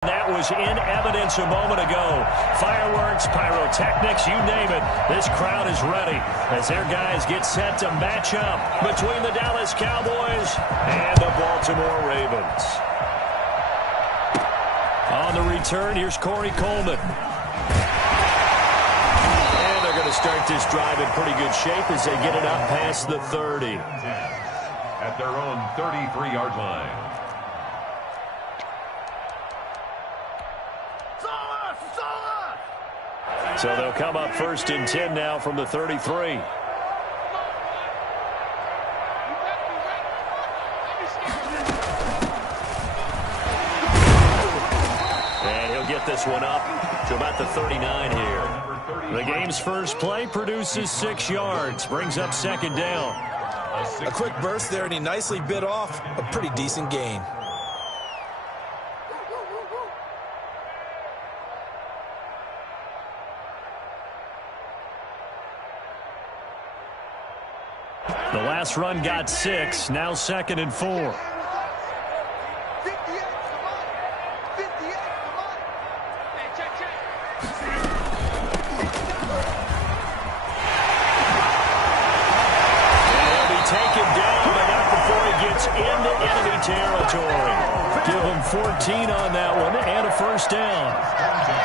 That was in evidence a moment ago. Fireworks, pyrotechnics, you name it. This crowd is ready as their guys get set to match up between the Dallas Cowboys and the Baltimore Ravens. On the return, here's Corey Coleman. And they're going to start this drive in pretty good shape as they get it up past the 30. At their own 33-yard line. So they'll come up 1st and 10 now from the 33. And he'll get this one up to about the 39 here. The game's first play produces 6 yards, brings up 2nd down. A quick burst there, and he nicely bit off a pretty decent gain. The last run got 6, now 2nd and 4. Territory. Give them 14 on that one and a 1st down.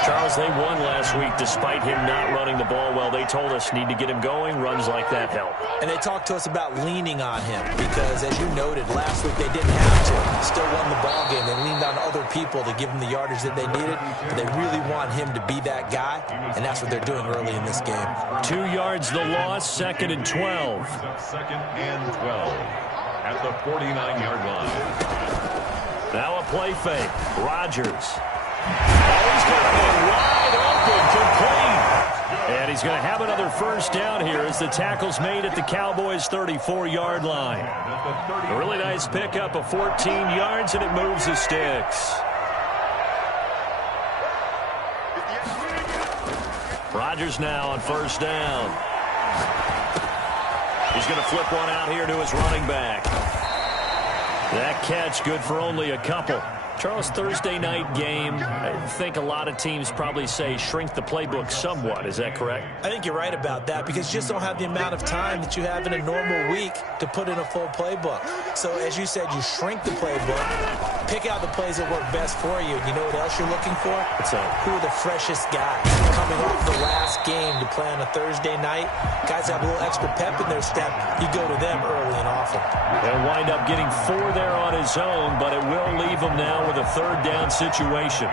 Charles, they won last week despite him not running the ball well. They told us need to get him going. Runs like that help. And they talked to us about leaning on him because, as you noted, last week they didn't have to. Still won the ball game. They leaned on other people to give them the yardage that they needed. But they really want him to be that guy, and that's what they're doing early in this game. 2 yards the loss, 2nd and 12. 2nd and 12. At the 49-yard line. Now a play fake. Rodgers. He's going to be wide open, complete. And he's going to have another 1st down here as the tackle's made at the Cowboys' 34-yard line. A really nice pickup of 14 yards, and it moves the sticks. Rodgers now on 1st down. He's going to flip one out here to his running back. That catch good for only a couple. Charles, Thursday night game, I think a lot of teams probably say shrink the playbook somewhat. Is that correct? I think you're right about that because you just don't have the amount of time that you have in a normal week to put in a full playbook. So, as you said, you shrink the playbook, pick out the plays that work best for you. You know what else you're looking for? What's that? Who are the freshest guys coming off the last game to play on a Thursday night? Guys have a little extra pep in their step. You go to them early and often. They'll wind up getting 4 there on his own, but it will leave him now with a 3rd down situation.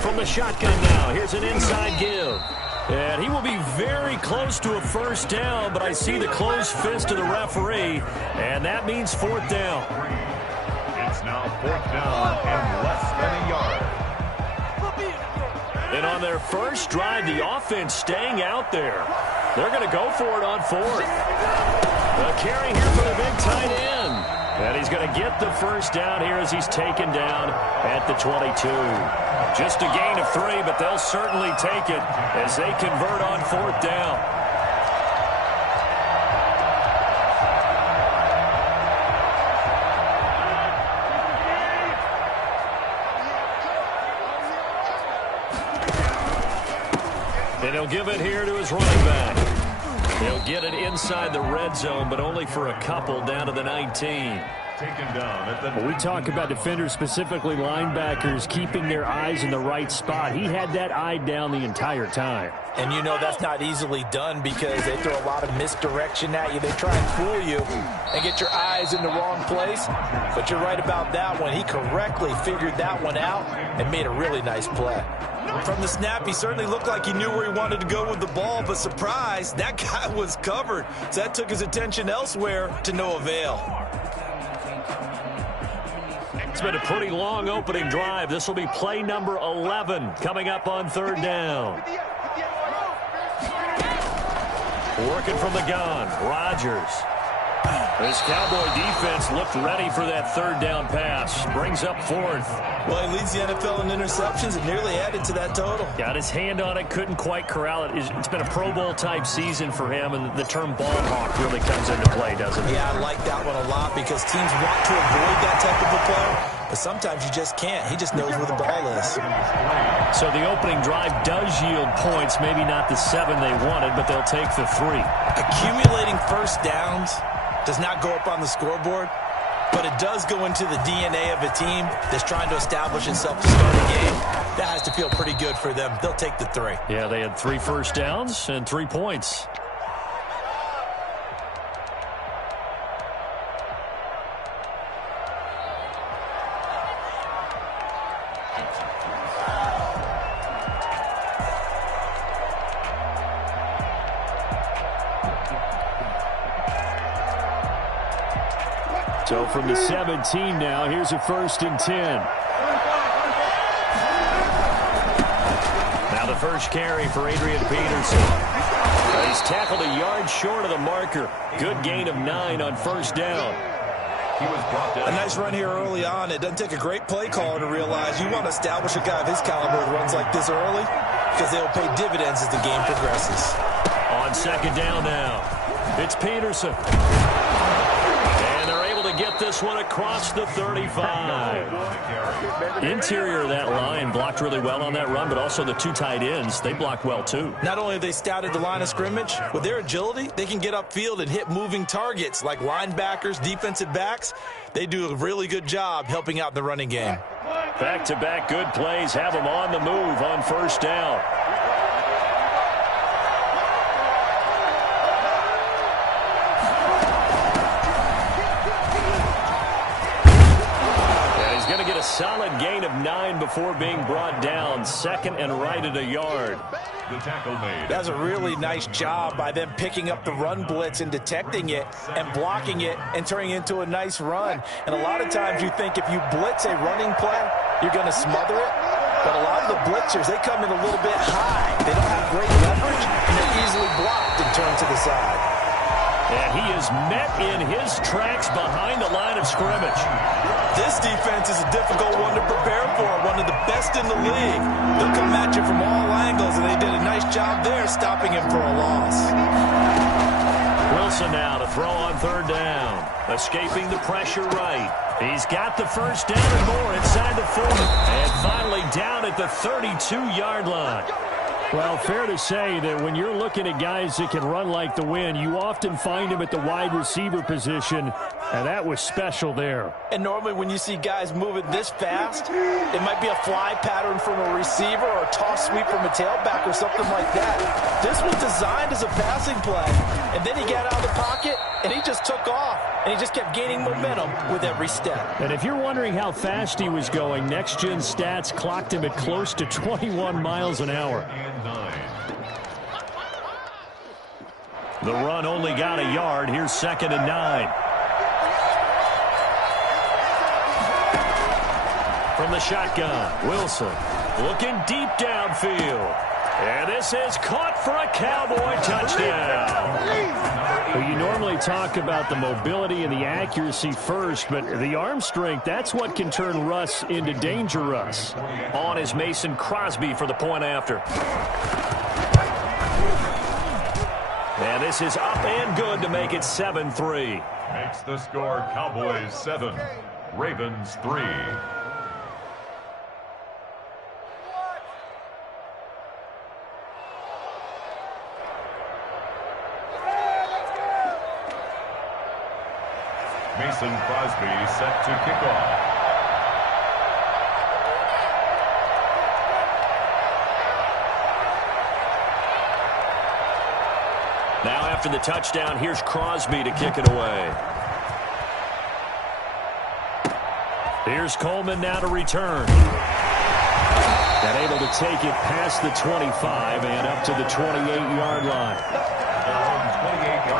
From the shotgun now, here's an inside give. And he will be very close to a 1st down, but I see the closed fist of the referee, and that means 4th down. It's now 4th down and less than a yard. And on their first drive, the offense staying out there. They're going to go for it on 4th. A carry here for the big tight end. And he's going to get the 1st down here as he's taken down at the 22. Just a gain of 3, but they'll certainly take it as they convert on 4th down. And he'll give it here to his running back. He'll get it inside the red zone, but only for a couple down to the 19. When we talk about defenders, specifically linebackers, keeping their eyes in the right spot, he had that eye down the entire time. And you know that's not easily done because they throw a lot of misdirection at you. They try and fool you and get your eyes in the wrong place. But you're right about that one. He correctly figured that one out and made a really nice play. From the snap, he certainly looked like he knew where he wanted to go with the ball, but surprise, that guy was covered. So that took his attention elsewhere to no avail. It's been a pretty long opening drive. This will be play number 11 coming up on 3rd down. Working from the gun, Rodgers. This Cowboy defense looked ready for that third down pass. Brings up fourth. Well, he leads the NFL in interceptions and nearly added to that total. Got his hand on it, couldn't quite corral it. It's been a Pro Bowl-type season for him, and the term ball hawk really comes into play, doesn't it? Yeah, I like that one a lot because teams want to avoid that type of a player, but sometimes you just can't. He just knows where the ball is. So the opening drive does yield points, maybe not the 7 they wanted, but they'll take the 3. Accumulating first downs does not go up on the scoreboard, but it does go into the DNA of a team that's trying to establish itself to start a game. That has to feel pretty good for them. They'll take the 3. Yeah, they had 3 first downs and 3 points. So from the 17 now, here's a 1st and 10. Now the first carry for Adrian Peterson. He's tackled a yard short of the marker. Good gain of 9 on 1st down. A nice run here early on. It doesn't take a great play caller to realize you want to establish a guy of his caliber who runs like this early because they'll pay dividends as the game progresses. On 2nd down now, it's Peterson. Get this one across the 35. Interior of that line blocked really well on that run, but also the 2 tight ends, they blocked well too. Not only have they scouted the line of scrimmage, with their agility, they can get upfield and hit moving targets like linebackers, defensive backs. They do a really good job helping out the running game. Back-to-back good plays have them on the move on 1st down. Solid gain of 9 before being brought down. 2nd and right at a yard. The tackle made. That's a really nice job by them picking up the run blitz and detecting it and blocking it and turning it into a nice run. And a lot of times you think if you blitz a running play, you're going to smother it. But a lot of the blitzers, they come in a little bit high. They don't have great leverage, and they're easily blocked and turned to the side. And he is met in his tracks behind the line of scrimmage. This defense is a difficult one to prepare for, one of the best in the league. They'll come at you from all angles, and they did a nice job there stopping him for a loss. Wilson now to throw on 3rd down. Escaping the pressure right. He's got the 1st down and more inside the 40. And finally down at the 32-yard line. Well, fair to say that when you're looking at guys that can run like the wind, you often find them at the wide receiver position, and that was special there. And normally when you see guys moving this fast, it might be a fly pattern from a receiver or a toss sweep from a tailback or something like that. This was designed as a passing play, and then he got out of the pocket, and he just took off, and he just kept gaining momentum with every step. And if you're wondering how fast he was going, Next Gen Stats clocked him at close to 21 miles an hour. The run only got a yard. Here's 2nd and 9. From the shotgun, Wilson looking deep downfield. And this is caught for a Cowboy touchdown. Well, you normally talk about the mobility and the accuracy first, but the arm strength, that's what can turn Russ into Danger Russ. On is Mason Crosby for the point after. And this is up and good to make it 7-3. Makes the score Cowboys 7, Ravens 3. Mason Crosby set to kick off. Now after the touchdown, here's Crosby to kick it away. Here's Coleman now to return. And able to take it past the 25 and up to the 28-yard line. 28-yard line.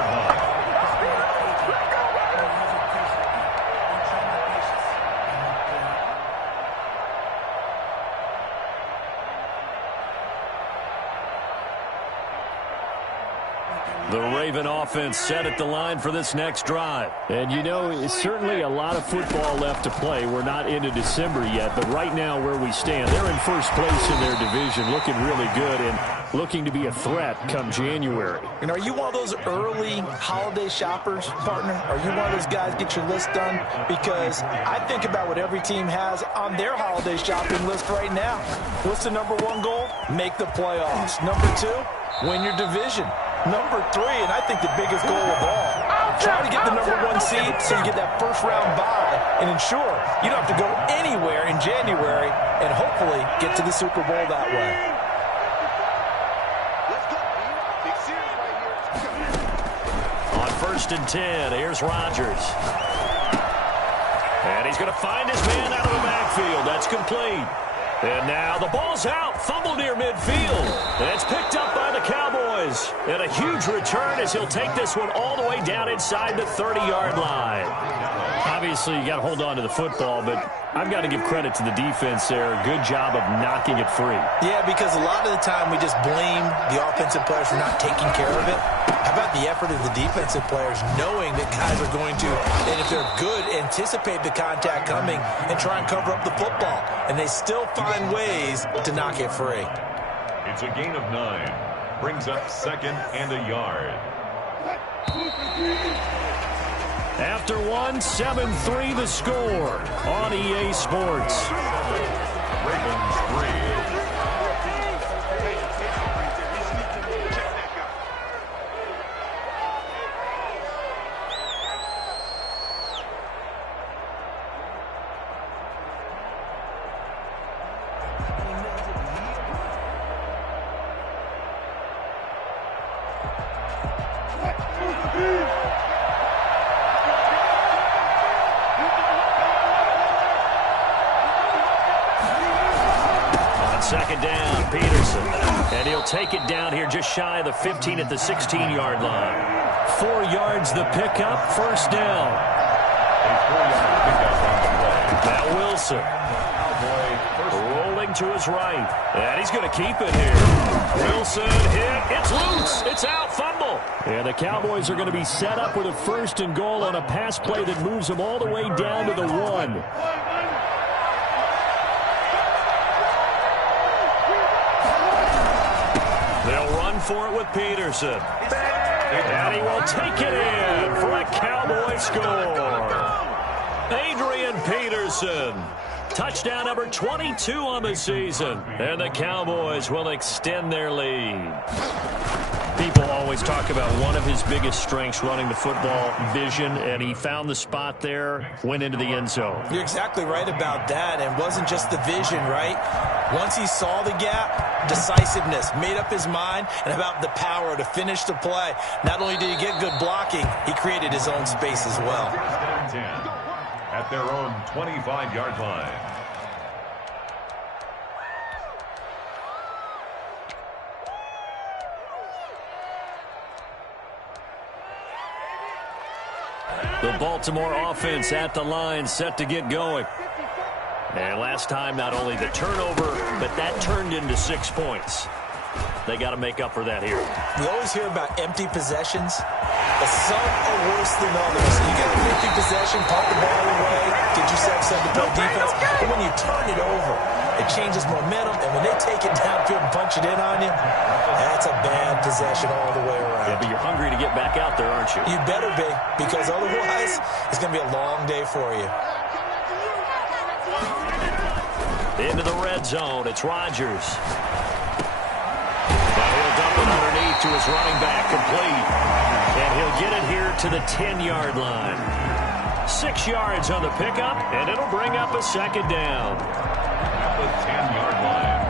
The Raven offense set at the line for this next drive. And, you know, it's certainly a lot of football left to play. We're not into December yet, but right now where we stand, they're in first place in their division, looking really good and looking to be a threat come January. And are you one of those early holiday shoppers, partner? Are you one of those guys get your list done? Because I think about what every team has on their holiday shopping list right now. What's the number one goal? Make the playoffs. Number two, win your division. Number three, and I think the biggest goal of all, try to get the number one seed so you get that first round bye and ensure you don't have to go anywhere in January and hopefully get to the Super Bowl that way. On 1st and 10, here's Rodgers. And he's going to find his man out of the backfield. That's complete. And now the ball's out. Fumble near midfield. And it's picked up by the Cowboys. And a huge return as he'll take this one all the way down inside the 30-yard line. Obviously, you got to hold on to the football, but I've got to give credit to the defense there. Good job of knocking it free. Yeah, because a lot of the time we just blame the offensive players for not taking care of it. How about the effort of the defensive players knowing that guys are going to, and if they're good, anticipate the contact coming and try and cover up the football. And they still find ways to knock it free. It's a gain of 9. Brings up 2nd and a yard. After 1, 7-3 the score on EA Sports. Ravens 3. Second down, Peterson. And he'll take it down here just shy of the 15 at the 16-yard line. 4 yards the pickup, first down. A 4-yard pickup on the play. Now Wilson. Rolling to his right. And he's going to keep it here. Wilson hit. It's loose. It's out. Fumble. And the Cowboys are going to be set up with a 1st and goal on a pass play that moves them all the way down to the 1. They'll run for it with Peterson. And he will take it in for a Cowboy score. Adrian Peterson. Touchdown number 22 on the season. And the Cowboys will extend their lead. People always talk about one of his biggest strengths running the football, vision, and he found the spot there, went into the end zone. You're exactly right about that, and wasn't just the vision, right? Once he saw the gap, decisiveness, made up his mind, and about the power to finish the play. Not only did he get good blocking, he created his own space as well. 10 at their own 25-yard line. The Baltimore offense at the line, set to get going. And last time, not only the turnover, but that turned into 6 points. They got to make up for that here. We always hear about empty possessions, but some are worse than others. You get an empty possession, pump the ball away, get yourself set to play defense, but when you turn it over, it changes momentum, and when they take it downfield and punch it in on you, that's a bad possession all the way around. Yeah, but you're hungry to get back out there, aren't you? You better be, because otherwise, it's going to be a long day for you. Into the red zone, it's Rodgers. Now he'll dump it underneath to his running back, complete. And he'll get it here to the 10-yard line. 6 yards on the pickup, and it'll bring up a second down. At the 10-yard line.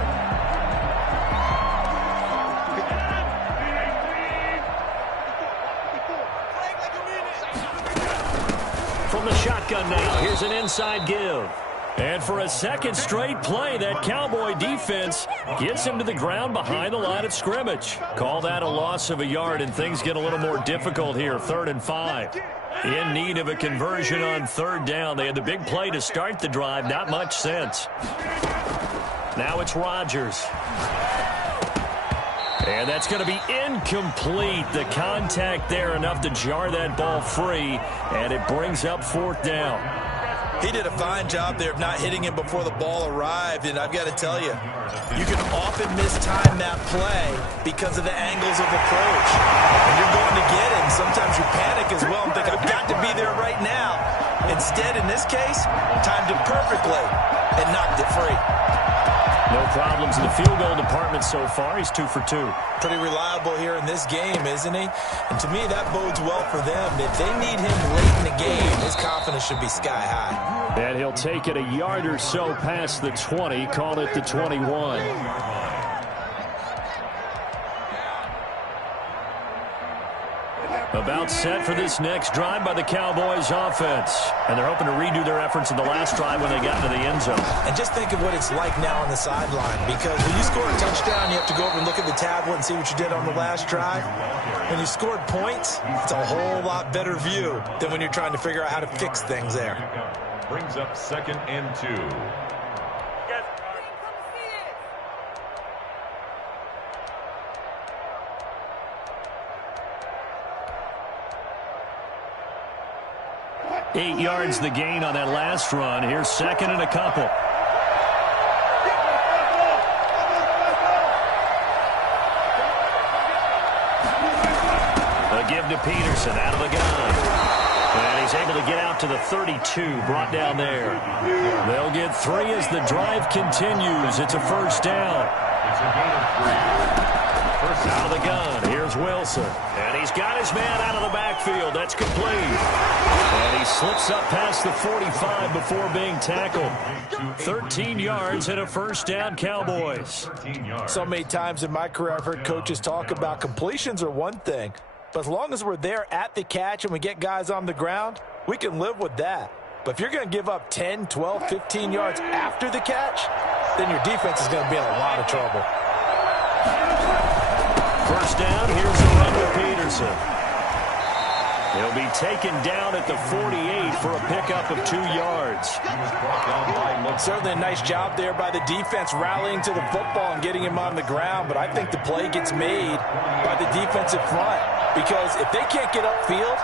From the shotgun now, here's an inside give. And for a second straight play, that Cowboy defense gets him to the ground behind the line of scrimmage. Call that a loss of a yard, and things get a little more difficult here, 3rd and 5. In need of a conversion on 3rd down. They had the big play to start the drive, not much sense. Now it's Rodgers. And that's going to be incomplete. The contact there enough to jar that ball free, and it brings up 4th down. He did a fine job there of not hitting him before the ball arrived, and I've got to tell you, you can often mistime that play because of the angles of approach. And you're going to get it, and sometimes you panic as well and think, I've got to be there right now. Instead, in this case, timed it perfectly and knocked it free. No problems in the field goal department so far. He's 2 for 2. Pretty reliable here in this game, isn't he? And to me, that bodes well for them. If they need him late in the game, his confidence should be sky high. And he'll take it a yard or so past the 20, call it the 21. About set for this next drive by the Cowboys offense. And they're hoping to redo their efforts in the last drive when they got into the end zone. And just think of what it's like now on the sideline, because when you score a touchdown, you have to go over and look at the tablet and see what you did on the last drive. When you scored points, it's a whole lot better view than when you're trying to figure out how to fix things there. Brings up 2nd and 2. Eight yards the gain on that last run. Here's 2nd and a couple. A give to Peterson out of the gun. And he's able to get out to the 32, brought down there. They'll get 3 as the drive continues. It's a 1st down. It's a gain of 3. Out of the gun, here's Wilson. And he's got his man out of the backfield. That's complete. And he slips up past the 45 before being tackled. 13 yards and a 1st down, Cowboys. So many times in my career I've heard coaches talk about completions are one thing, but as long as we're there at the catch and we get guys on the ground, we can live with that. But if you're going to give up 10, 12, 15 yards after the catch, then your defense is going to be in a lot of trouble. 1st down, here's the run to Peterson. He'll be taken down at the 48 for a pickup of 2 yards. Certainly a nice job there by the defense rallying to the football and getting him on the ground, but I think the play gets made by the defensive front, because if they can't get upfield,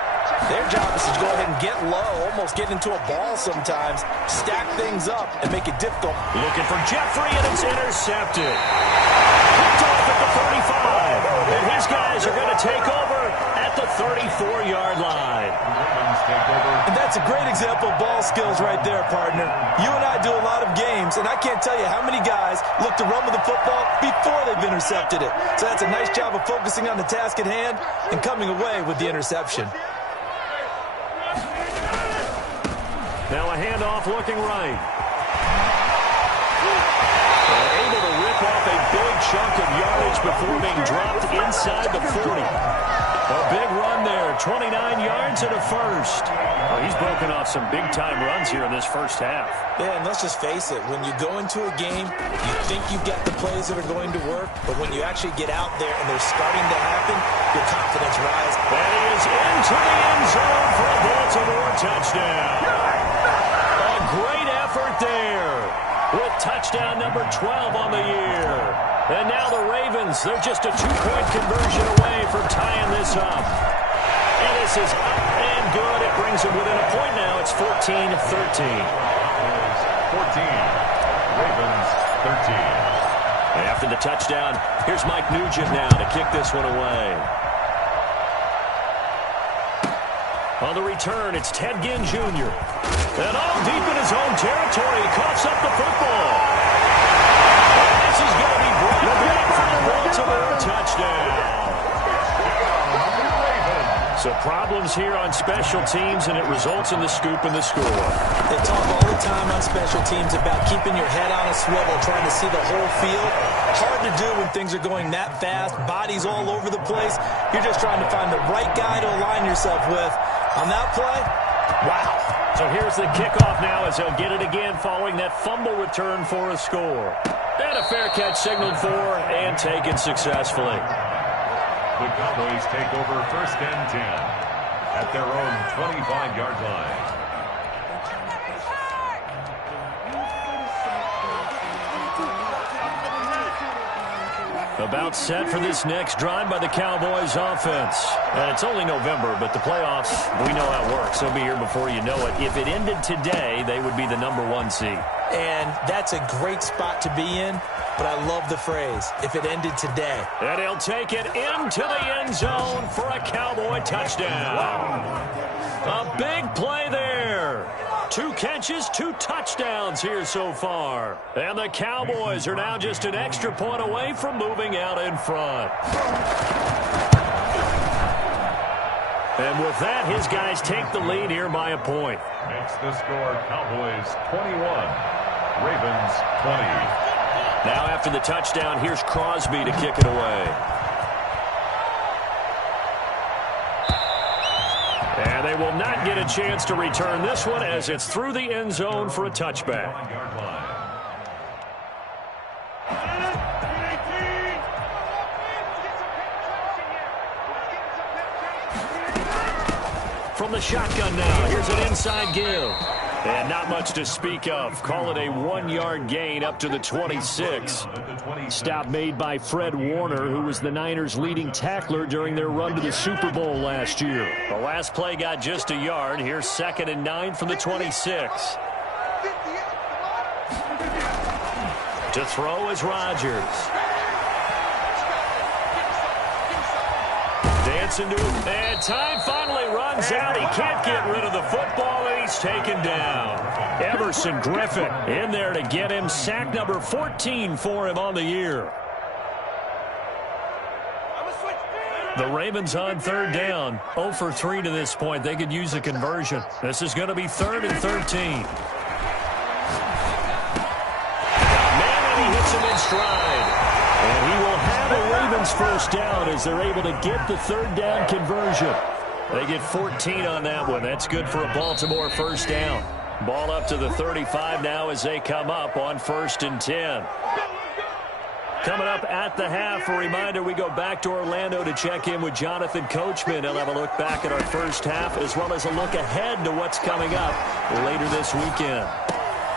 their job is to go ahead and get low, almost get into a ball sometimes, stack things up, and make it difficult. Looking for Jeffrey, and it's intercepted. Picked off at the 35. And his guys are going to take over at the 34-yard line. And that's a great example of ball skills right there, partner. You and I do a lot of games, and I can't tell you how many guys look to run with the football before they've intercepted it. So that's a nice job of focusing on the task at hand and coming away with the interception. Now a handoff looking right. Able to rip off a big chunk of yardage before being dropped inside the 40. A big run there, 29 yards and a 1st. Well, he's broken off some big-time runs here in this 1st half. Yeah, and let's just face it. When you go into a game, you think you've got the plays that are going to work, but when you actually get out there and they're starting to happen, your confidence rises. And he is into the end zone for a Baltimore touchdown. A great effort there, with touchdown number 12 on the year. And now the Ravens, they're just a 2-point conversion away from tying this up. And this is up and good. It brings them within a point now. It's 14-13. 14. Ravens 13. After the touchdown, here's Mike Nugent now to kick this one away. On the return, it's Ted Ginn Jr. And all deep in his own territory, he coughs up the football. And this is going to be brought back for the Baltimore touchdown. So problems here on special teams, and it results in the scoop and the score. They talk all the time on special teams about keeping your head on a swivel, trying to see the whole field. Hard to do when things are going that fast, bodies all over the place. You're just trying to find the right guy to align yourself with. On that play, wow. So here's the kickoff now as they'll get it again following that fumble return for a score. And a fair catch signaled for and taken successfully. The Cowboys take over 1st and 10 at their own 25-yard line. About set for this next drive by the Cowboys offense. And it's only November, but the playoffs, we know how it works. They'll be here before you know it. If it ended today, they would be the #1 seed. And that's a great spot to be in, but I love the phrase, if it ended today. And he'll take it into the end zone for a Cowboy touchdown. A big play there. 2 catches, 2 touchdowns here so far. And the Cowboys are now just an extra point away from moving out in front. And with that, his guys take the lead here by a point. Makes the score Cowboys 21, Ravens 20. Now after the touchdown, here's Crosby to kick it away. And they will not get a chance to return this one as it's through the end zone for a touchback. From the shotgun now, here's an inside give. And not much to speak of. Call it a 1-yard gain up to the 26. Stop made by Fred Warner, who was the Niners' leading tackler during their run to the Super Bowl last year. The last play got just a yard. Here's 2nd and 9 from the 26. To throw is Rodgers. Dancing to him, and time finally runs out. He can't get rid of the football, and he's taken down. Everson Griffin in there to get him. Sack number 14 for him on the year. The Ravens on 3rd down. 0 for 3 to this point. They could use a conversion. This is going to be 3rd and 13. Man, and he hits him in stride. And he will have a Ravens first down as they're able to get the 3rd down conversion. They get 14 on that one. That's good for a Baltimore first down. Ball up to the 35 now as they come up on 1st and 10. Coming up at the half, a reminder, we go back to Orlando to check in with Jonathan Coachman. He'll have a look back at our first half as well as a look ahead to what's coming up later this weekend.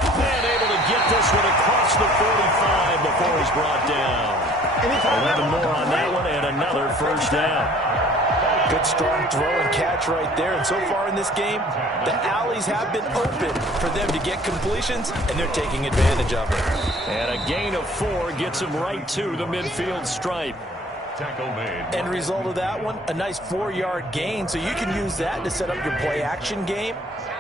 And able to get this one across the 45 before he's brought down. 11 more on that one and another first down. Good strong throw and catch right there. And so far in this game, the alleys have been open for them to get completions, and they're taking advantage of it. And a gain of 4 gets him right to the midfield stripe. Tackle made. End result of that one, a nice 4-yard gain. So you can use that to set up your play-action game,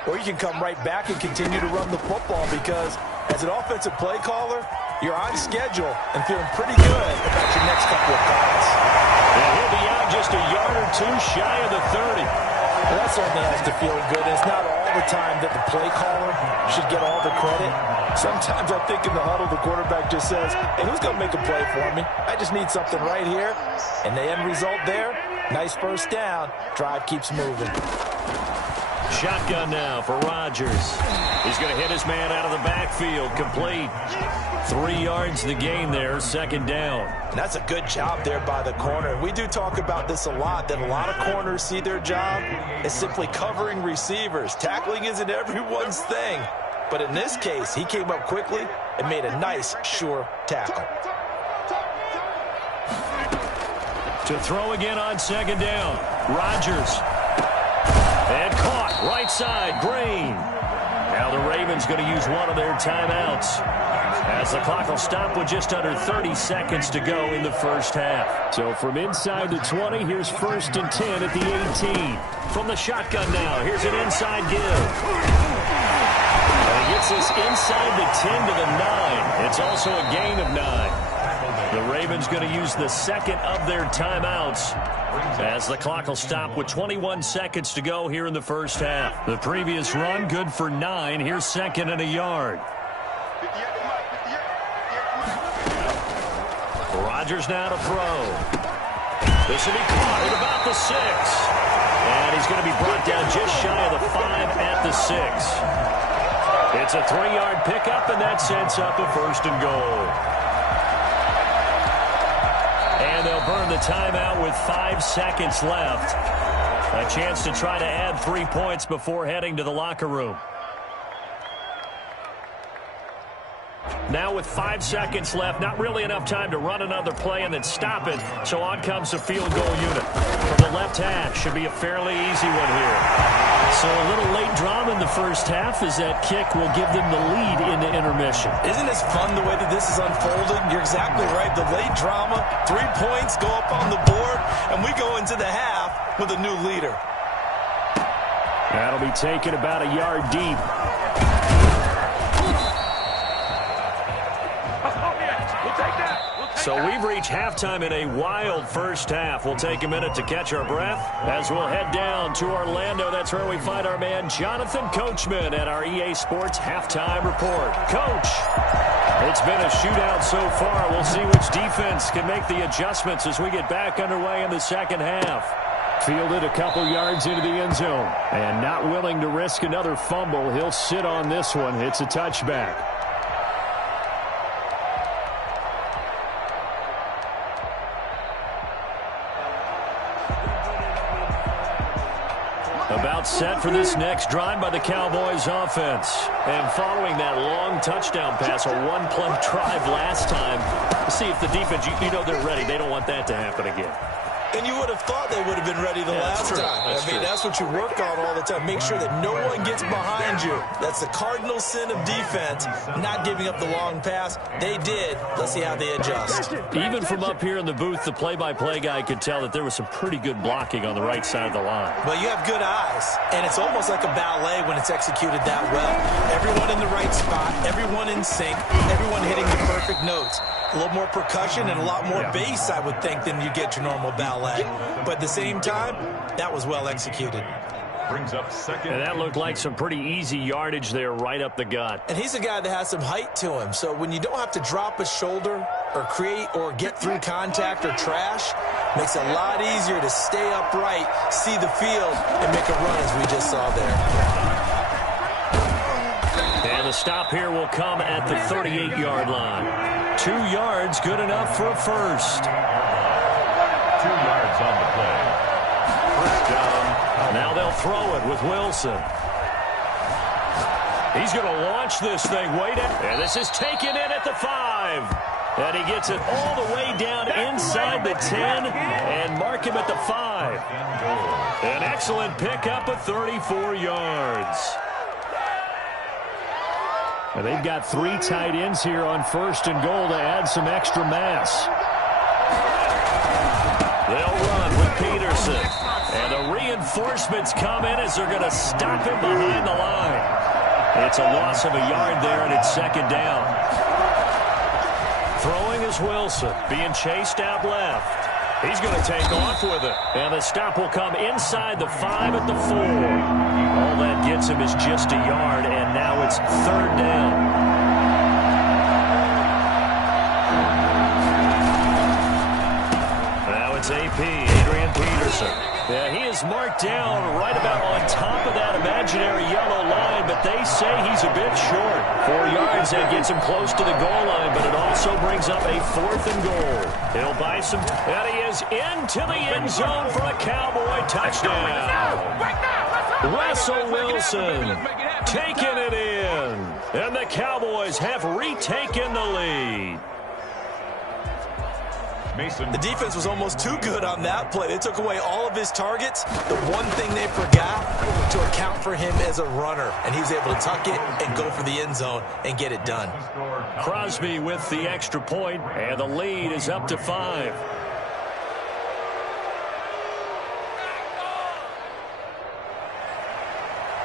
or you can come right back and continue to run the football because as an offensive play caller, you're on schedule and feeling pretty good about your next couple of calls. And he'll be out just a yard or 2 shy of the 30. Well, that certainly has to feel good. It's not all the time that the play caller should get all the credit. Sometimes I think in the huddle, the quarterback just says, hey, who's going to make a play for me? I just need something right here. And the end result there, nice first down. Drive keeps moving. Shotgun now for Rodgers. He's going to hit his man out of the backfield. Complete. 3 yards the gain there, 2nd down. And that's a good job there by the corner. We do talk about this a lot, that a lot of corners see their job as simply covering receivers. Tackling isn't everyone's thing. But in this case, he came up quickly and made a nice, sure tackle. To throw again on 2nd down. Rodgers. And caught right side, Green. Now the Ravens going to use one of their timeouts as the clock will stop with just under 30 seconds to go in the first half. So from inside the 20, here's 1st and 10 at the 18. From the shotgun now, here's an inside give. And he gets this inside the 10 to the 9. It's also a gain of 9. The Ravens going to use the 2nd of their timeouts as the clock will stop with 21 seconds to go here in the first half. The previous run good for 9. Here's 2nd and a yard. Rodgers now to throw. This will be caught at about the 6. And he's going to be brought down just shy of the 5 at the 6. It's a 3-yard pickup, and that sets up a 1st and goal. And they'll burn the timeout with 5 seconds left. A chance to try to add 3 points before heading to the locker room. Now with 5 seconds left, not really enough time to run another play and then stop it. So on comes the field goal unit. From the left hash, should be a fairly easy one here. So a little late drama in the first half as that kick will give them the lead into intermission. Isn't this fun the way that this is unfolded? You're exactly right. The late drama, 3 points go up on the board, and we go into the half with a new leader. That'll be taken about a yard deep. So we've reached halftime in a wild first half. We'll take a minute to catch our breath as we'll head down to Orlando. That's where we find our man Jonathan Coachman at our EA Sports Halftime Report. Coach, it's been a shootout so far. We'll see which defense can make the adjustments as we get back underway in the second half. Fielded a couple yards into the end zone. And not willing to risk another fumble. He'll sit on this one. It's a touchback. About set for this next drive by the Cowboys offense. And following that long touchdown pass, a one-play drive last time, see if the defense, you know they're ready. They don't want that to happen again. And you would have thought they would have been ready the last time. That's what you work on all the time. Make sure that no one gets behind you. That's the cardinal sin of defense, not giving up the long pass. They did. Let's see how they adjust. Even from up here in the booth, the play-by-play guy could tell that there was some pretty good blocking on the right side of the line. Well, you have good eyes, and it's almost like a ballet when it's executed that well. Everyone in the right spot, everyone in sync, everyone hitting the perfect notes. A little more percussion and a lot more bass, I would think, than you get your normal ballet. But at the same time, that was well executed. Brings up second. And that looked like some pretty easy yardage there right up the gut. And he's a guy that has some height to him. So when you don't have to drop a shoulder or create or get through contact or trash, makes it a lot easier to stay upright, see the field, and make a run as we just saw there. And the stop here will come at the 38-yard line. 2 yards, good enough for a first. 2 yards on the play. First down. Now they'll throw it with Wilson. He's going to launch this thing. And this is taken in at the 5. And he gets it all the way down inside the 10 and mark him at the 5. An excellent pickup of 34 yards. And they've got 3 tight ends here on 1st and goal to add some extra mass. They'll run with Peterson. And the reinforcements come in as they're going to stop him behind the line. It's a loss of a yard there, and it's second down. Throwing is Wilson, being chased out left. He's going to take off with it. And the stop will come inside the 5 at the 4. All that gets him is just a yard, and now it's third down. Now it's AP, Adrian Peterson. Yeah, he is marked down right about on top of that imaginary yellow line, but they say he's a bit short. 4 yards, that gets him close to the goal line, but it also brings up a 4th and goal. He'll buy some, and he is into the end zone for a Cowboy touchdown. Russell Wilson taking it in, and the Cowboys have retaken the lead. The defense was almost too good on that play. They took away all of his targets. The one thing they forgot to account for him as a runner, and he was able to tuck it and go for the end zone and get it done. Crosby with the extra point, and the lead is up to 5.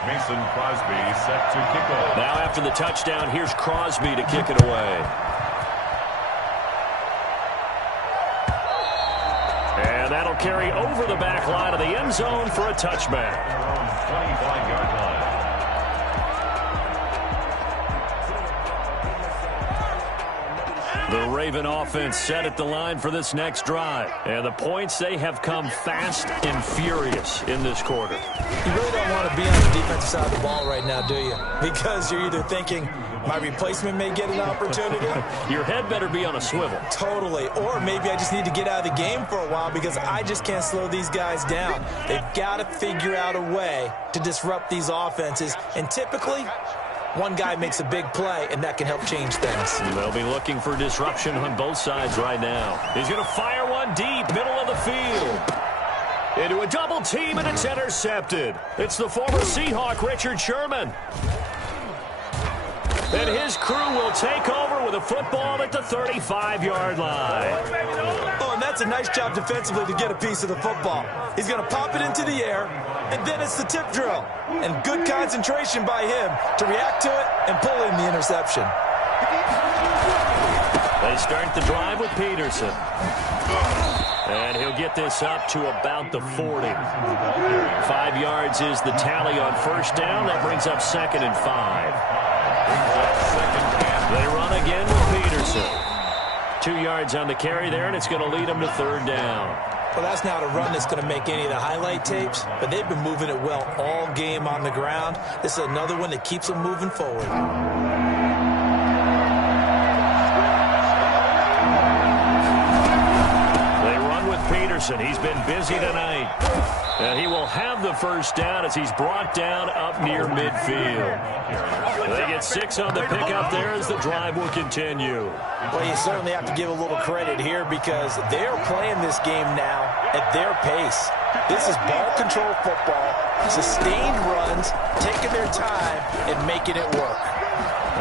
Mason Crosby set to kick off. Now after the touchdown, here's Crosby to kick it away. And that'll carry over the back line of the end zone for a touchback. 25-yard line. The Raven offense set at the line for this next drive. And the points, they have come fast and furious in this quarter. You really don't want to be on the defensive side of the ball right now, do you? Because you're either thinking, my replacement may get an opportunity. Your head better be on a swivel. Totally. Or maybe I just need to get out of the game for a while because I just can't slow these guys down. They've got to figure out a way to disrupt these offenses. And typically, one guy makes a big play, and that can help change things. They'll be looking for disruption on both sides right now. He's going to fire one deep, middle of the field. Into a double team, and it's intercepted. It's the former Seahawk, Richard Sherman. And his crew will take over with a football at the 35-yard line. Oh, and that's a nice job defensively to get a piece of the football. He's going to pop it into the air, and then it's the tip drill. And good concentration by him to react to it and pull in the interception. They start the drive with Peterson. And he'll get this up to about the 40. 5 yards is the tally on first down. That brings up 2nd and 5. They run again with Peterson. 2 yards on the carry there, and it's going to lead them to 3rd down. Well, that's not a run that's going to make any of the highlight tapes, but they've been moving it well all game on the ground. This is another one that keeps them moving forward. Peterson, he's been busy tonight. And he will have the first down as he's brought down up near midfield. They get 6 on the pickup there as the drive will continue. Well, you certainly have to give a little credit here because they're playing this game now at their pace. This is ball control football, sustained runs, taking their time and making it work.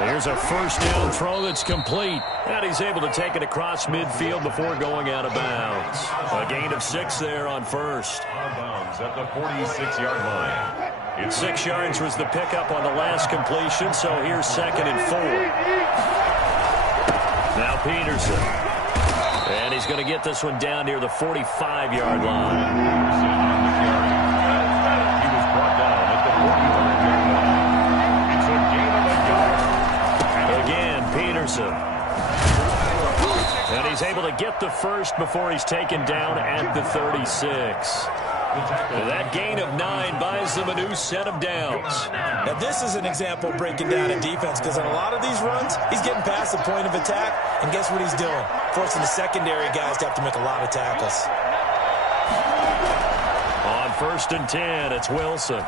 Here's a first down throw that's complete. And he's able to take it across midfield before going out of bounds. A gain of 6 there on first. Out of bounds at the 46-yard line. 6 yards was the pickup on the last completion, so here's 2nd and 4. Now Peterson. And he's going to get this one down near the 45-yard line. He was brought down at the 45-yard line. It's a gain of a yard. Again, Peterson. And he's able to get the first before he's taken down at the 36. That gain of 9 buys them a new set of downs. Now, this is an example of breaking down a defense because on a lot of these runs, he's getting past the point of attack, and guess what he's doing? Forcing the secondary guys to have to make a lot of tackles. On 1st and 10, it's Wilson.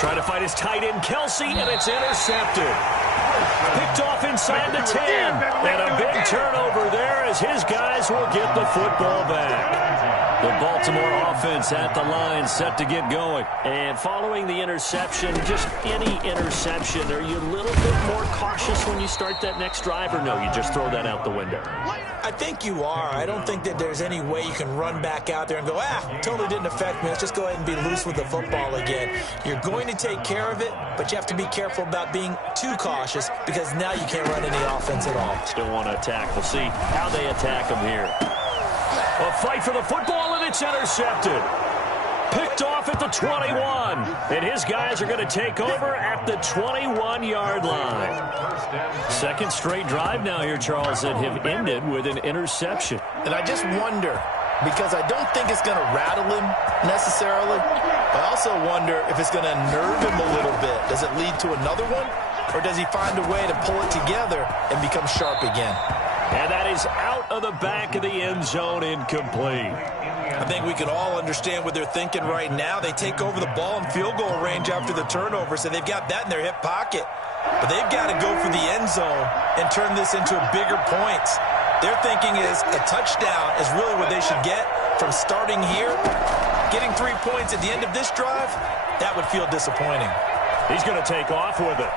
Trying to fight his tight end, Kelsey, and it's intercepted. Picked off inside the 10. And a big turnover there as his guys will get the football back. The Baltimore offense at the line, set to get going. And following the interception, just any interception, are you a little bit more cautious when you start that next drive, or no, you just throw that out the window? I think you are. I don't think that there's any way you can run back out there and go, totally didn't affect me. Let's just go ahead and be loose with the football again. You're going to take care of it, but you have to be careful about being too cautious because now you can't run any offense at all. Still want to attack. We'll see how they attack them here. A fight for the football, and it's intercepted. Picked off at the 21. And his guys are going to take over at the 21-yard line. Second straight drive now here, Charles, that have ended with an interception. And I just wonder, because I don't think it's going to rattle him necessarily. I also wonder if it's going to nerve him a little bit. Does it lead to another one? Or does he find a way to pull it together and become sharp again? And that is out of the back of the end zone, incomplete. I think we can all understand what they're thinking right now. They take over the ball in field goal range after the turnover, so they've got that in their hip pocket. But they've got to go for the end zone and turn this into a bigger points. Their thinking is a touchdown is really what they should get from starting here. Getting 3 points at the end of this drive, that would feel disappointing. He's going to take off with it.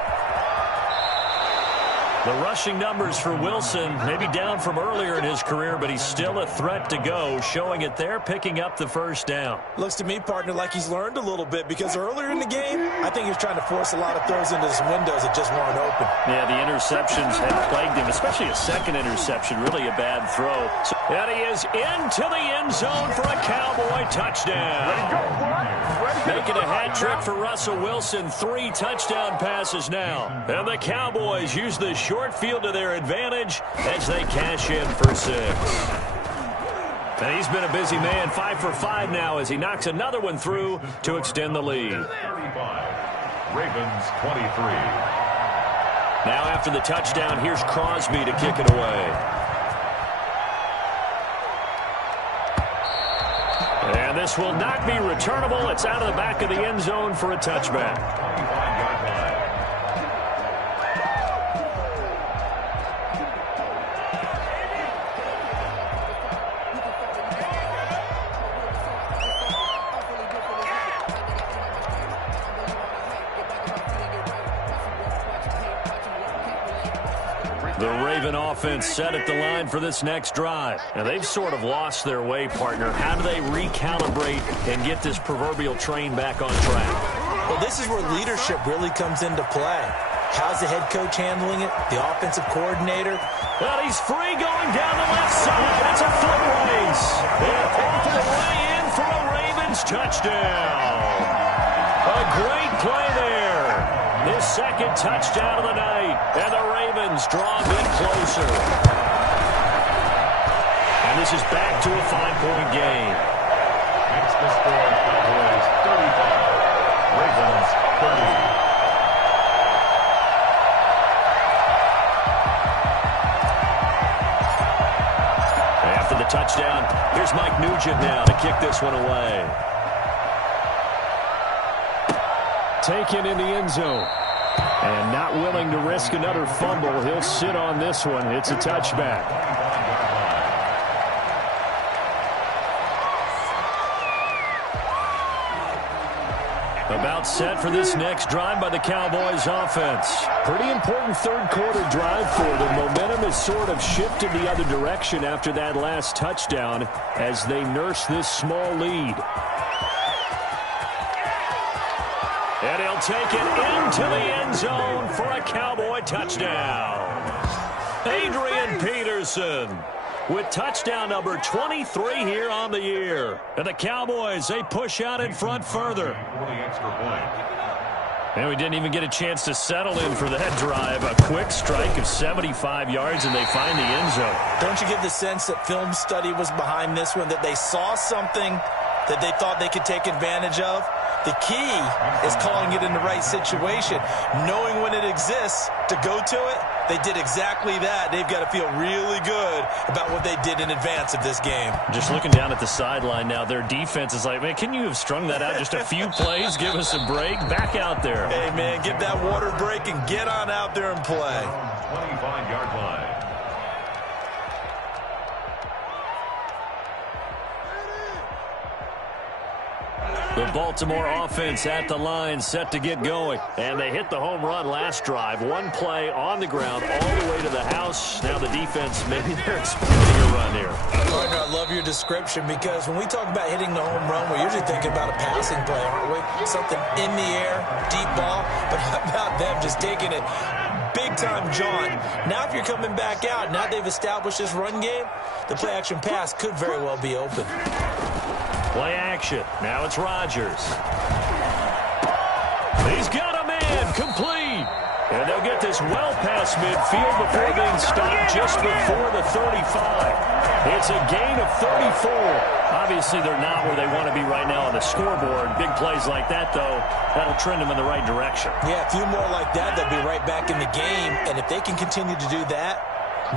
The rushing numbers for Wilson, maybe down from earlier in his career, but he's still a threat to go, showing it there, picking up the first down. Looks to me, partner, like he's learned a little bit because earlier in the game, I think he was trying to force a lot of throws into some windows that just weren't open. Yeah, the interceptions have plagued him, especially a second interception, really a bad throw. And he is into the end zone for a Cowboy touchdown. Making a hat trick for Russell Wilson, 3 touchdown passes now. And the Cowboys use the short field to their advantage as they cash in for 6. And he's been a busy man, 5 for 5 now as he knocks another one through to extend the lead. 35. Ravens 23. Now after the touchdown, here's Crosby to kick it away. And And this will not be returnable. It's out of the back of the end zone for a touchback. 25-yard line. The Raven offense set at the line for this next drive. Now, they've sort of lost their way, partner. How do they recalibrate and get this proverbial train back on track? Well, this is where leadership really comes into play. How's the head coach handling it? The offensive coordinator? Well, he's free going down the left side. It's a foot race. And all the way in for a Ravens touchdown. A great play there. His second touchdown of the night. And the Ravens draw a bit closer. And this is back to a 5-point game. Makes the score Cowboys 35. Ravens 30. After the touchdown, here's Mike Nugent now to kick this one away. Taken in the end zone. And not willing to risk another fumble. He'll sit on this one. It's a touchback. About set for this next drive by the Cowboys offense. Pretty important third quarter drive for them. Momentum has sort of shifted the other direction after that last touchdown as they nurse this small lead. And he'll take it into the end zone for a Cowboy touchdown. Adrian Peterson with touchdown number 23 here on the year. And the Cowboys, they push out in front further. And we didn't even get a chance to settle in for that drive. A quick strike of 75 yards, and they find the end zone. Don't you get the sense that film study was behind this one, that they saw something that they thought they could take advantage of? The key is calling it in the right situation, knowing when it exists to go to it. They did exactly that. They've got to feel really good about what they did in advance of this game. Just looking down at the sideline now, their defense is like, man, can you have strung that out just a few plays? Give us a break. Back out there. Hey, man, get that water break and get on out there and play. 25-yard line. The Baltimore offense at the line, set to get going. And they hit the home run last drive. One play on the ground all the way to the house. Now the defense, maybe they're expecting a run here. Partner, I love your description because when we talk about hitting the home run, we're usually thinking about a passing play, aren't we? Something in the air, deep ball. But how about them just taking it big-time jaunt? Now if you're coming back out, now they've established this run game, the play-action pass could very well be open. Play action. Now it's Rodgers. He's got a man. Complete. And they'll get this well past midfield before being stopped just before the 35. It's a gain of 34. Obviously, they're not where they want to be right now on the scoreboard. Big plays like that, though, that'll trend them in the right direction. Yeah, a few more like that, they'll be right back in the game. And if they can continue to do that,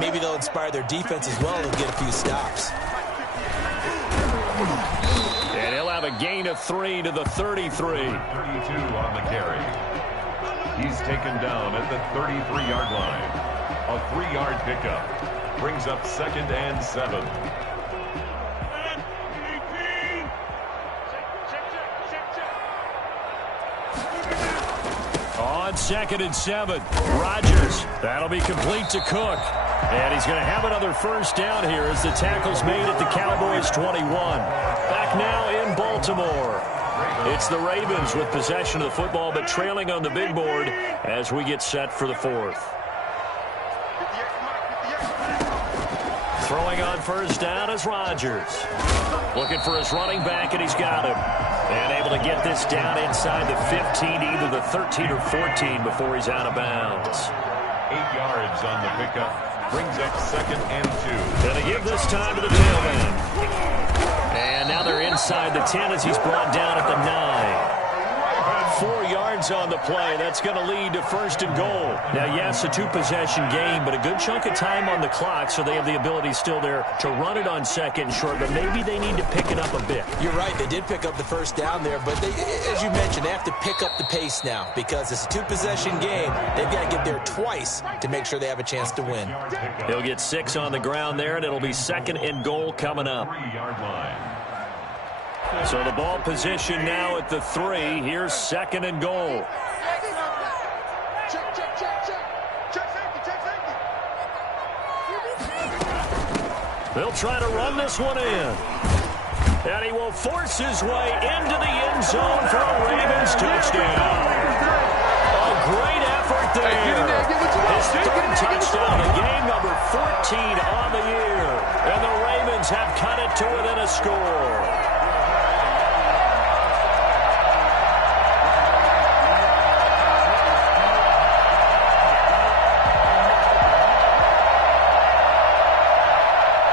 maybe they'll inspire their defense as well and get a few stops. And he'll have a gain of 3 to the 33. 32 on the carry. He's taken down at the 33-yard line. A 3-yard pickup brings up 2nd and 7. On 2nd and 7, Rodgers. That'll be complete to Cook. And he's going to have another first down here as the tackle's made at the Cowboys' 21. Back now in Baltimore. It's the Ravens with possession of the football, but trailing on the big board as we get set for the 4th. Throwing on first down is Rodgers. Looking for his running back, and he's got him. And able to get this down inside the 15, either the 13 or 14 before he's out of bounds. 8 yards on the pickup. Brings up 2nd and 2. Gonna give this time to the tailman. And now they're inside the 10 as he's brought down at the 9. 4 yards on the play. That's going to lead to 1st and goal. Now, yes, a 2-possession game, but a good chunk of time on the clock, so they have the ability still there to run it on 2nd and short, but maybe they need to pick it up a bit. You're right. They did pick up the 1st down there, but they, as you mentioned, they have to pick up the pace now because it's a 2-possession game. They've got to get there twice to make sure they have a chance to win. He'll get 6 on the ground there, and it'll be 2nd and goal coming up. 3-yard line. So the ball position now at the 3. Here's 2nd and goal. They'll try to run this one in. And he will force his way into the end zone for a Ravens touchdown. A great effort there. His 3rd touchdown, the game number 14 on the year. And the Ravens have cut it to within a score.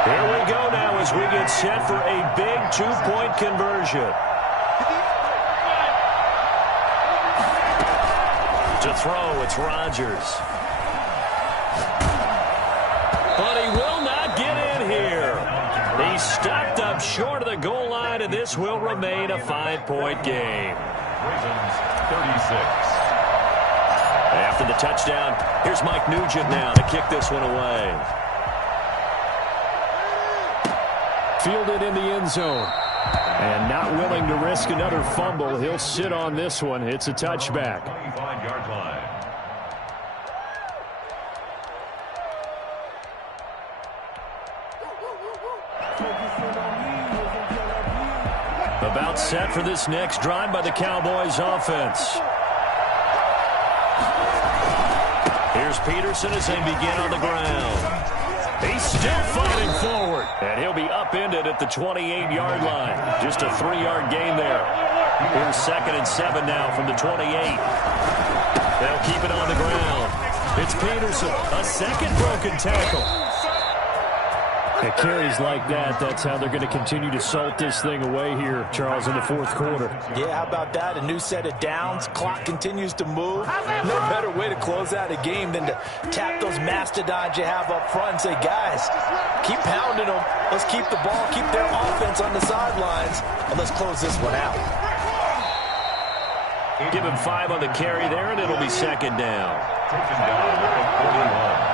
Here we go now as we get set for a big 2-point conversion. To throw, it's Rodgers. But he will not get in here. He's stopped up short of the goal line, and this will remain a 5-point game. Ravens 36. After the touchdown, here's Mike Nugent now to kick this one away. Fielded in the end zone. And not willing to risk another fumble. He'll sit on this one. It's a touchback. 25-yard line. About set for this next drive by the Cowboys offense. Here's Peterson as they begin on the ground. He's still fighting forward, and he'll be upended at the 28-yard line. Just a 3-yard gain there. Here's 2nd and 7 now from the 28. They'll keep it on the ground. It's Peterson, a second broken tackle. At carries like that, that's how they're going to continue to salt this thing away here, Charles, in the 4th quarter. Yeah, how about that? A new set of downs. Clock continues to move. No better way to close out a game than to tap those mastodons you have up front and say, guys, keep pounding them. Let's keep the ball, keep their offense on the sidelines, and let's close this one out. Give him 5 on the carry there, and it'll be 2nd down. Taken down at the 41.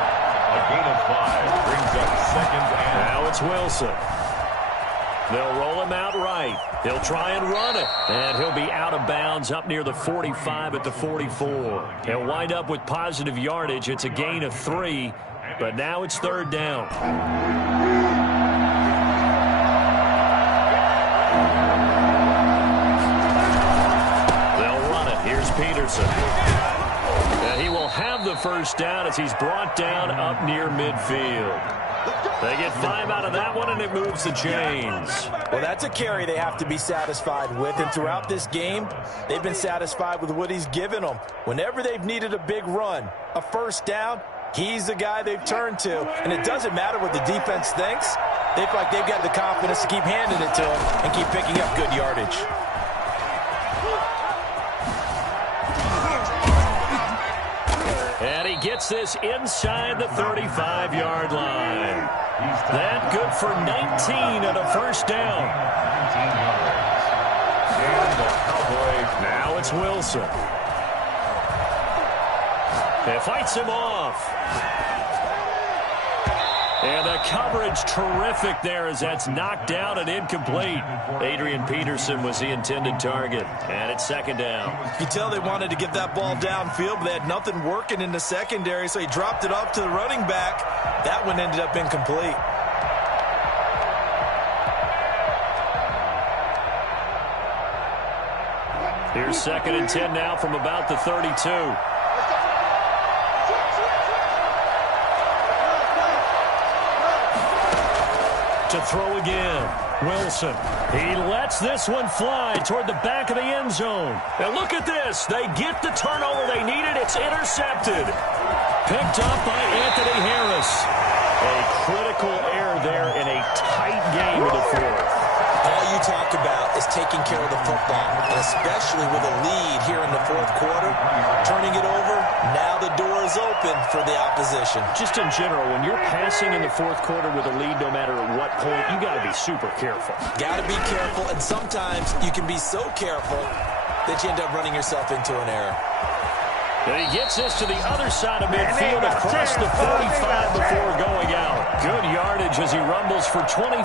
A gain of 5 brings up 2nd and... Now it's Wilson. They'll roll him out right. He'll try and run it. And he'll be out of bounds up near the 45 at the 44. He'll wind up with positive yardage. It's a gain of 3, but now it's 3rd down. They'll run it. Here's Peterson. And he will have the 1st down as he's brought down up near midfield. They get 5 out of that one, and it moves the chains. Well, that's a carry they have to be satisfied with, and throughout this game, they've been satisfied with what he's given them. Whenever they've needed a big run, a 1st down, he's the guy they've turned to, and it doesn't matter what the defense thinks. They feel like they've got the confidence to keep handing it to him and keep picking up good yardage. And he gets this inside the 35-yard line. That good for 19 and a 1st down. 19 yards. And the Cowboys. Now it's Wilson. He fights him off. And the coverage terrific there as that's knocked out and incomplete. Adrian Peterson was the intended target. And it's 2nd down. You tell they wanted to get that ball downfield, but they had nothing working in the secondary, so he dropped it off to the running back. That one ended up incomplete. Here's 2nd and 10 now from about the 32. To throw again. Wilson. He lets this one fly toward the back of the end zone. And look at this. They get the turnover they needed. It's intercepted. Picked up by Anthony Harris. A critical error there in a tight game of the 4th. All you talk about is taking care of the football, and especially with a lead here in the fourth quarter. Turning it over, now the door is open for the opposition. Just in general, when you're passing in the fourth quarter with a lead, no matter at what point, you got to be super careful. Got to be careful, and sometimes you can be so careful that you end up running yourself into an error. And he gets this to the other side of midfield across the 45 before going out. Good yardage as he rumbles for 24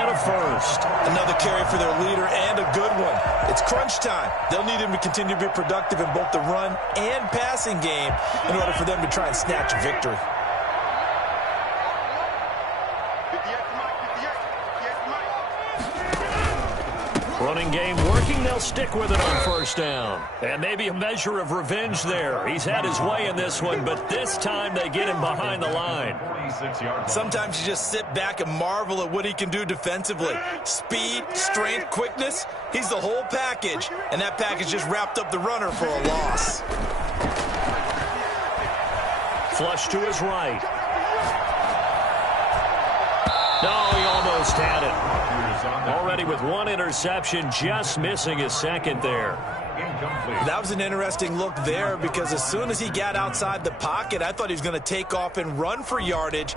and a first. Another carry for their leader and a good one. It's crunch time. They'll need him to continue to be productive in both the run and passing game in order for them to try and snatch a victory. Running game working. They'll stick with it on first down. And maybe a measure of revenge there. He's had his way in this one, but this time they get him behind the line. Sometimes you just sit back and marvel at what he can do defensively. Speed, strength, quickness. He's the whole package, and that package just wrapped up the runner for a loss. Flush to his right. No, he almost had it. Already with one interception, just missing his second there. That was an interesting look there because as soon as he got outside the pocket, I thought he was going to take off and run for yardage.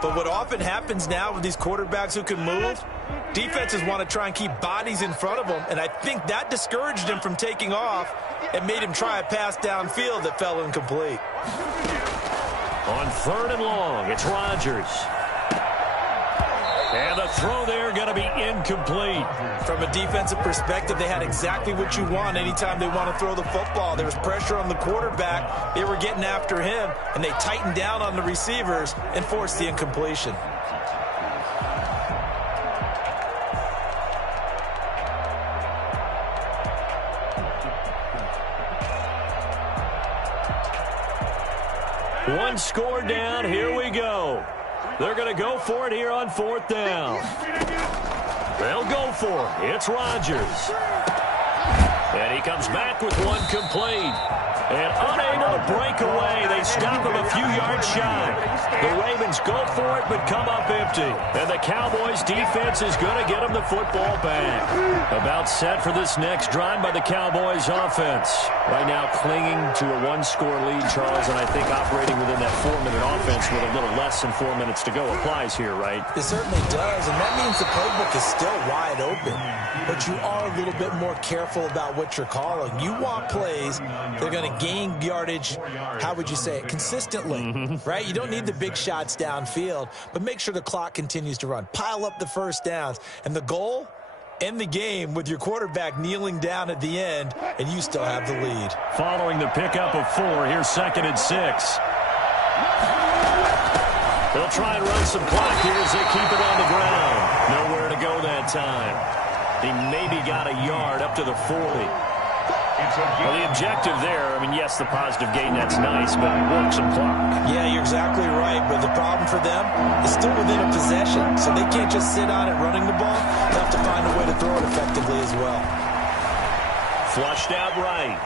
But what often happens now with these quarterbacks who can move, defenses want to try and keep bodies in front of them, and I think that discouraged him from taking off and made him try a pass downfield that fell incomplete. On third and long, it's Rodgers. And the throw there going to be incomplete. From a defensive perspective, they had exactly what you want anytime they want to throw the football. There was pressure on the quarterback. They were getting after him, and they tightened down on the receivers and forced the incompletion. One score down. Here we go. They're going to go for it here on fourth down. They'll go for it. It's Rodgers. And he comes back with one complete. And unable to break away. They stop him a few yards shy. The Ravens go for it, but come up empty. And the Cowboys defense is going to get them the football back. About set for this next drive by the Cowboys offense. Right now clinging to a one-score lead, Charles, and I think operating within that 4-minute offense with a little less than 4 minutes to go applies here, right? It certainly does, and that means the playbook is still wide open. But you are a little bit more careful about what you're calling. You want plays that are going to gain yardage, how would you say it, consistently, right? You don't need the big shots downfield, but make sure the clock continues to run. Pile up the first downs. And the goal, end the game with your quarterback kneeling down at the end, and you still have the lead. Following the pickup of 4, here's 2nd and 6. They'll try and run some clock here as they keep it on the ground. Nowhere to go that time. He maybe got a yard up to the 40. Well, the objective there, I mean, yes, the positive gain, that's nice, but work some clock. Yeah, you're exactly right, but the problem for them is still within a possession, so they can't just sit on it running the ball. They have to find a way to throw it effectively as well. Flushed out right.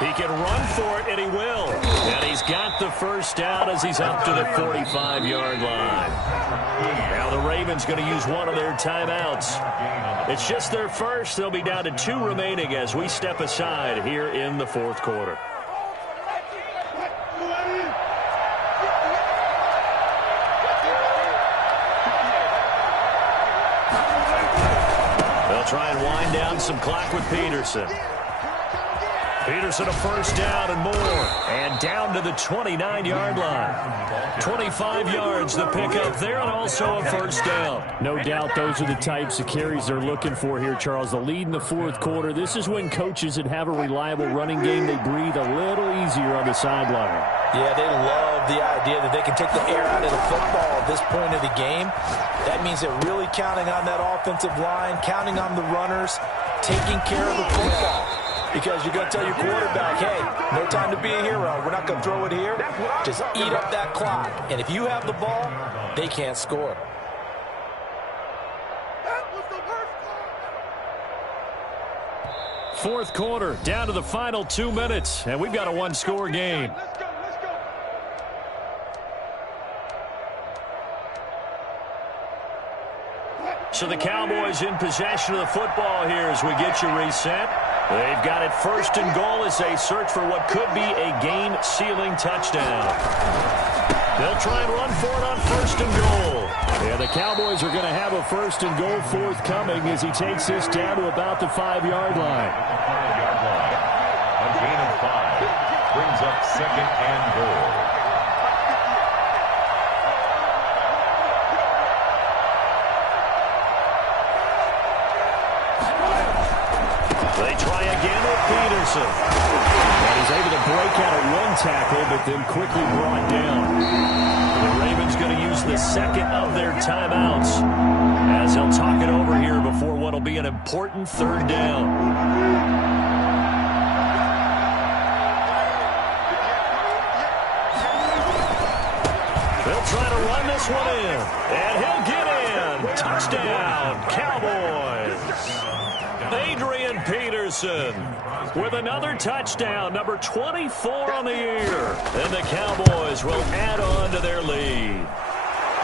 He can run for it, and he will. And he's got the first down as he's up to the 45-yard line. Now the Ravens going to use one of their timeouts. It's just their first. They'll be down to 2 remaining as we step aside here in the fourth quarter. They'll try and wind down some clock with Peterson. Peterson a first down and more. And down to the 29-yard line. 25 yards the pickup there, and also a first down. No doubt those are the types of carries they're looking for here, Charles. The lead in the fourth quarter. This is when coaches that have a reliable running game, they breathe a little easier on the sideline. Yeah, they love the idea that they can take the air out of the football at this point of the game. That means they're really counting on that offensive line, counting on the runners, taking care of the football. Because you're going to tell your quarterback, hey, no time to be a hero. We're not going to throw it here. Just eat up that clock. And if you have the ball, they can't score. Fourth quarter, down to the final 2 minutes, and we've got a one-score game. So the Cowboys in possession of the football here as we get you reset. They've got it first and goal as they search for what could be a game-sealing touchdown. They'll try and run for it on first and goal. Yeah, the Cowboys are going to have a first and goal forthcoming as he takes this down to about the 5-yard line. A gain of 5 brings up second and goal. They try again with Peterson. And he's able to break out of one tackle, but then quickly brought down. The Ravens going to use the second of their timeouts as they'll talk it over here before what will be an important third down. They'll try to run this one in, and he'll get in. Touchdown, Cowboys. Adrian Peterson with another touchdown, number 24 on the year. And the Cowboys will add on to their lead.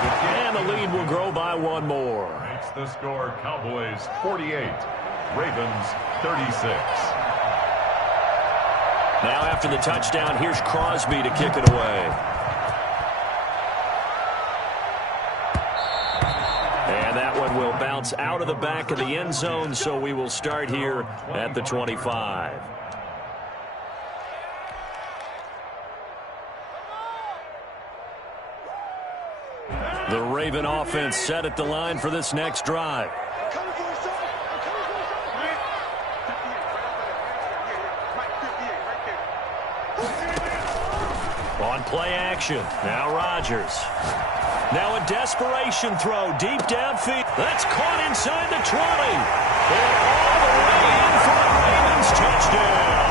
And the lead will grow by one more. Makes the score Cowboys 48, Ravens 36. Now after the touchdown, here's Crosby to kick it away. And that one will bounce out of the back of the end zone, so we will start here at the 25. The Raven offense set at the line for this next drive. On play action, now Rodgers. Now a desperation throw deep downfield. That's caught inside the 20. And all the way in for the Ravens touchdown.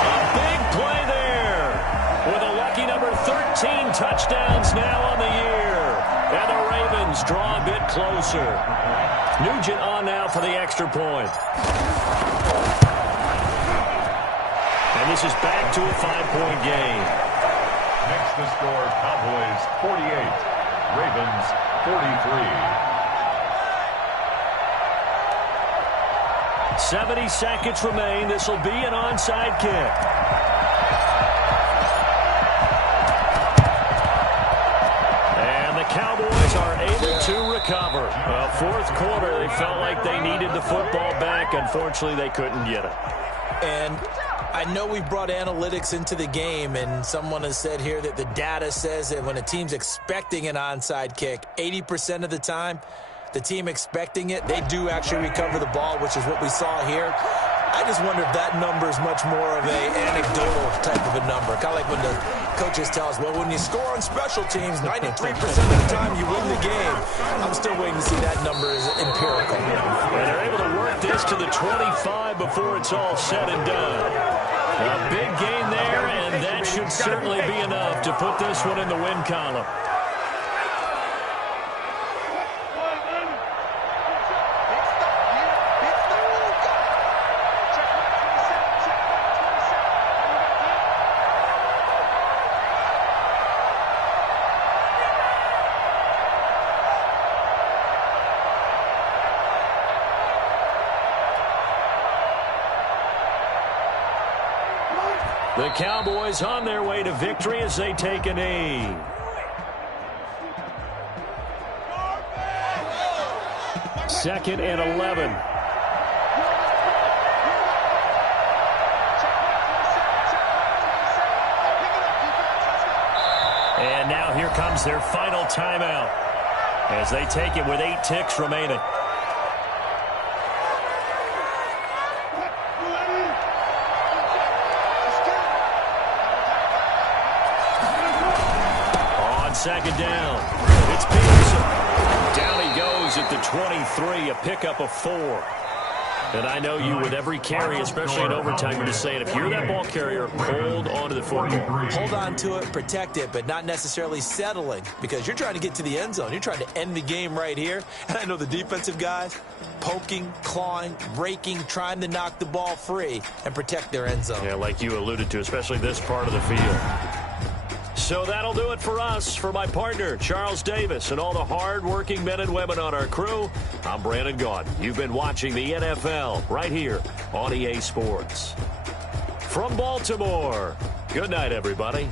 A big play there with a lucky number 13 touchdowns now on the year. And the Ravens draw a bit closer. Nugent on now for the extra point. And this is back to a 5-point game. Next the score, Cowboys 48, Ravens 43. 70 seconds remain. This will be an onside kick. And the Cowboys are able to recover. Well, fourth quarter, they felt like they needed the football back. Unfortunately, they couldn't get it. And I know we brought analytics into the game, and someone has said here that the data says that when a team's expecting an onside kick, 80% of the time, the team expecting it, they do actually recover the ball, which is what we saw here. I just wonder if that number is much more of a anecdotal type of a number. Kind of like when the coaches tell us, well, when you score on special teams, 93% of the time you win the game. I'm still waiting to see that number is empirical. And they're able to work this to the 25 before it's all said and done. A big gain there, and that should certainly be enough to put this one in the win column. The Cowboys on their way to victory as they take a knee. Second and 11. And now here comes their final timeout as they take it with 8 ticks remaining. Second down. It's Peterson. Down he goes at the 23, a pickup of 4. And I know you, with every carry, especially in overtime, you're just saying, if you're that ball carrier, hold on to the football. Hold on to it, protect it, but not necessarily settling, because you're trying to get to the end zone. You're trying to end the game right here. And I know the defensive guys, poking, clawing, raking, trying to knock the ball free and protect their end zone. Yeah, like you alluded to, especially this part of the field. So that'll do it for us. For my partner, Charles Davis, and all the hard-working men and women on our crew, I'm Brandon Gaudin. You've been watching the NFL right here on EA Sports. From Baltimore, good night, everybody.